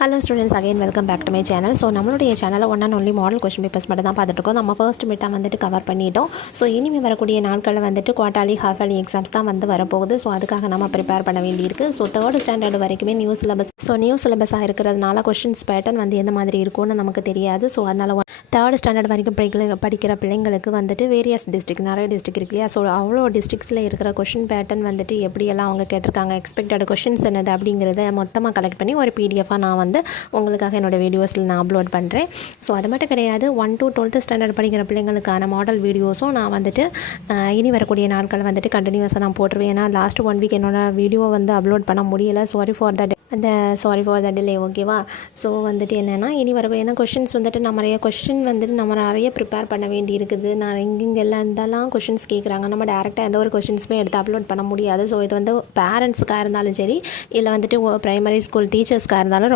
Hello students, again welcome back to my channel. So நம்மளுடைய சேனலில் one and only model question papers மட்டும் தான் பார்த்துட்டு நம்ம ஃபர்ஸ்ட் மிட்டாக வந்துட்டு கவர் பண்ணிட்டோம். ஸோ இனிமேல் வரக்கூடிய நாட்களில் வந்துட்டு குவார்டர்லி ஹாஃபர்லி எக்ஸாம்ஸ் தான் வரப்போகுது. ஸோ அதுக்காக நம்ம ப்ரிப்பேர் பண்ண வேண்டியிருக்கு. ஸோ தேர்ட் ஸ்டாண்டர்ட் வரைக்குமே நியூ சிலபஸாக இருக்கிறதுனால கொஸ்டின்ஸ் பேட்டர்ன் எந்த மாதிரி இருக்கும்னு நமக்கு தெரியாது. ஸோ அதனால் தேர்ட் ஸ்டாண்டர்ட் வரைக்கும் படிக்கிற பிள்ளைங்களுக்கு வந்துட்டு வேரியஸ் டிஸ்ட்ரிக்ட் நிறைய டிஸ்ட்ரிக்ட் இருக்கு இல்லையா. ஸோ அவ்வளோ டிஸ்ட்ரிக்ஸில் இருக்கிற கொஸ்டின் பேட்டர்ன் எப்படியெல்லாம் அவங்க கேட்டிருக்காங்க, எக்ஸ்பெக்டட் கொஸ்டின்ஸ் என்னது அப்படிங்கிறத மொத்தமாக கலெக்ட் பண்ணி ஒரு பிடிஎஃபாக நான் உங்களுக்காக என்னோடய வீடியோஸில் நான் அப்லோட் பண்ணுறேன். ஸோ அது மட்டும் கிடையாது, 1 to 12th ஸ்டாண்டர்ட் படிக்கிற பிள்ளைங்களுக்கான மாடல் வீடியோஸும் நான் இனி வரக்கூடிய நாட்கள் கண்டினியூஸாக நான் போட்டுருவேன். ஏன்னா லாஸ்ட் 1 வீக் என்னோடய வீடியோ அப்லோட் பண்ண முடியலை. Sorry for the delay. ஓகேவா. ஸோ என்னென்னா இனி ஏன்னா கொஷின்ஸ் நம்ம நிறைய கொஷின் நம்ம நிறைய ப்ரிப்பேர் பண்ண வேண்டி இருக்குது. நான் எங்கெங்கெல்லாம் இருந்தாலும் கொஷின்ஸ் கேட்குறாங்க. நம்ம டேரெக்டாக எந்த ஒரு கொஷின்ஸுமே எடுத்து அப்லோட் பண்ண முடியாது. ஸோ இது பேரண்ட்ஸுக்காக இருந்தாலும் சரி, இல்லை பிரைமரி ஸ்கூல் டீச்சர்ஸ்க்காக இருந்தாலும்